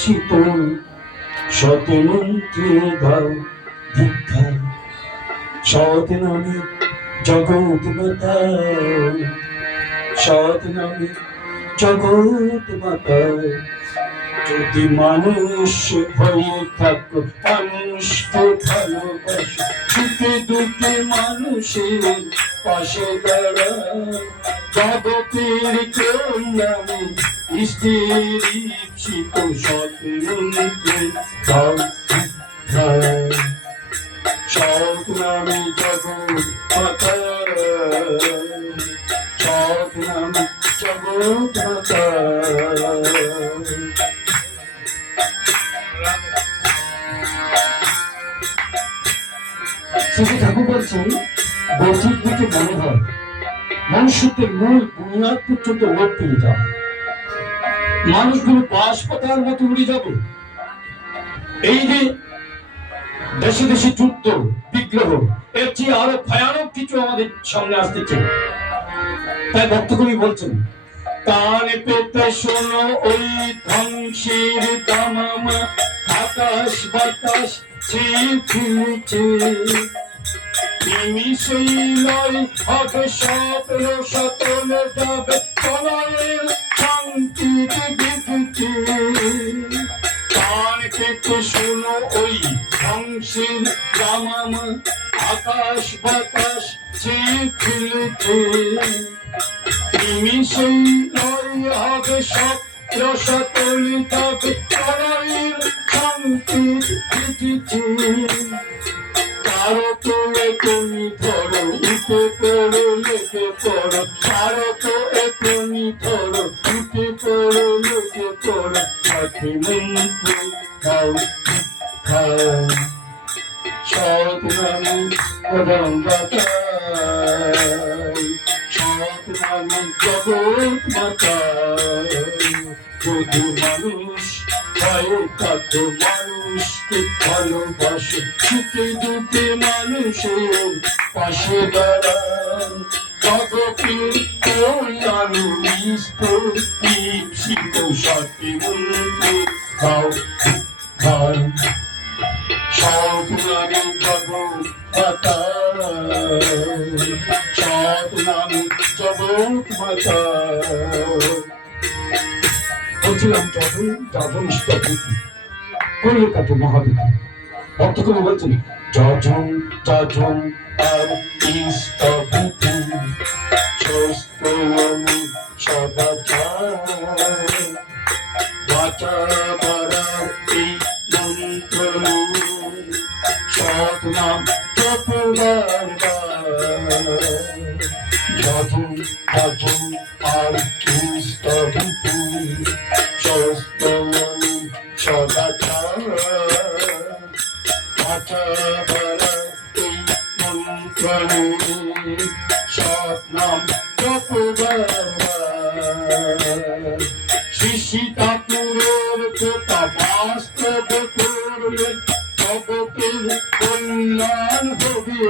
শীতল সতমন্ত্রে দাও দীক্ষা, সৎ নামে জগৎ মাতা, সৎ নামে জগৎ মাতা। যদি মানুষ হয়ে থাকো মানুষকে ভালোবাসো, সুখে দুঃখে মানুষের পাশে দাঁড়াও। জগতের কল্যাণে ইষ্টের ঈপ্সিত সৎ মন্ত্রে দাও দীক্ষা, সৎ নামে জগৎ মাতা, সৎ নামে জগৎ মাতা। শ্রী ঠাকুর বলছেন, বৌদ্ধিক দিকে মনে হয় মনুষ্যত্বের মূল বুনিয়াদ পর্যন্ত লোপ পেয়ে যাবে, মানুষগুলো বাস পাতার মতো উড়ে যাবে। এই যে দেশে দেশে যুদ্ধ বিগ্রহ, এর চেয়ে আরো ভয়ানক কিছু আমাদের সামনে আসতেছে। তাই ভক্তকবি বলছেন, কানে পেতে শোনো ওই ধ্বংসের দামামা, আকাশ বাতাস ছিলছে, নিমিষেই লয় হবে সব রসাতল যাবে, প্রলয়ের শান্তিতে বেঁধেছে। কান পেতে শোনো ওই ধ্বংসের দামামা, আকাশ বাতাস ছিলছে, নিমিষেই লয় হবে সব রসাতল যাবে, প্রলয়ের শান্তি বেঁধেছে। কারো তোলে তুমি ধরো উঠে পড়ো লেগে পড়ো, কারো তো এখনই ধরো উঠে পড়ো লেগে পড়ো, সাথে মন্ত্রে দাও দীক্ষা, সৎ নামে জগন্মাতা, সৎ নামে জগৎ মাতা। যদি মানুষ ভয়ে থাকো মানুষকে ভালোবাসো, সুখে দুঃখে মানুষের পাশে দাঁড়াও। জগতের কল্যাণে ঈপ্সিত সৎ মন্ত্রে দাও দীক্ষা, সৎ নামে জগৎ মাতা, সৎ নামে জগৎ মাতা। বলছিলাম যজন যজন স্তবুতি করলে কত মহাবিধি। ভক্তকবি বলছেন, যজন যজন আর স্তবুতি স্বস্তমি সদাচার, বাচা বারা এই মন্ত্র সৎ নাম জপবার, যজন যজন আর স্তবুতি স্বস্তমি সদাচার, বাচা বারা এই মন্ত্র সৎ নাম জপবার। শ্রী ঠাকুরের কথা বাস্তব করলে জগতের কল্যাণ হবে,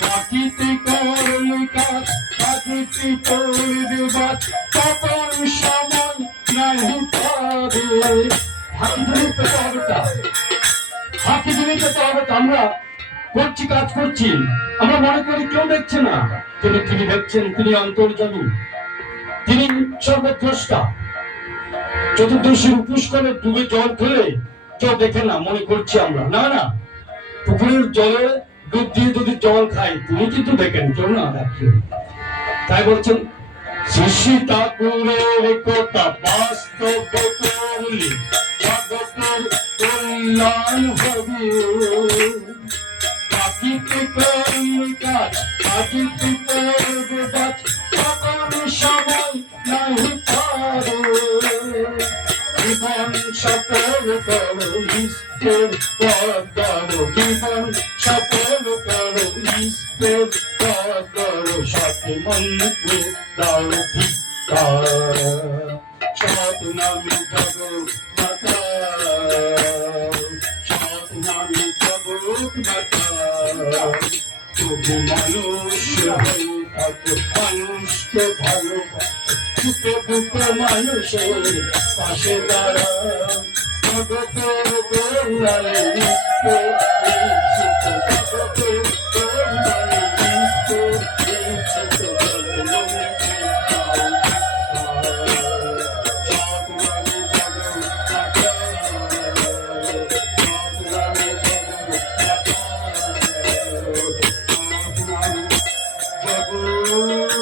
থাকিতে করলে কাজ থাকিতে করবে বাদ, তখন সময় নাই পাবে। ফাঁকি দিলে পেতে হবে। আমরা করছি, কাজ করছি, আমরা মনে করি কেউ দেখছে না, কিন্তু তিনি দেখছেন, তিনি অন্তর্যামী, তিনি সর্বদ্রষ্টা। চতুর্দশী উপোস করে ডুবে জল খেলে কেউ দেখে না, মনে করছি আমরা। না না, পুকুরের জলে ডুব দিয়ে যদি জল খাই তিনি কিন্তু দেখেন, কেউ না দেখে। তাই বলছেন, শ্রী ঠাকুরের কথা বাস্তব করলে জগতের কল্যাণ হবে, থাকিতে করলে কাজ থাকিতে করবে বাজ, তখন সময় নাই পারে। জীবন সফল করো ঈশ্বর পদ করো, জীবন সফল করো ঈশ্বর পদ করো, সৎ মন্ত্রে দাও দীক্ষা, সৎ নামে জগৎ মাতা, সৎ নামে জগৎ মাতা। যদি মানুষ হয়ে থাকো মানুষকে ভালোবাসো, সুখে দুঃখে মানুষের পাশে দাঁড়াও জগতের কল্যাণে নিত্য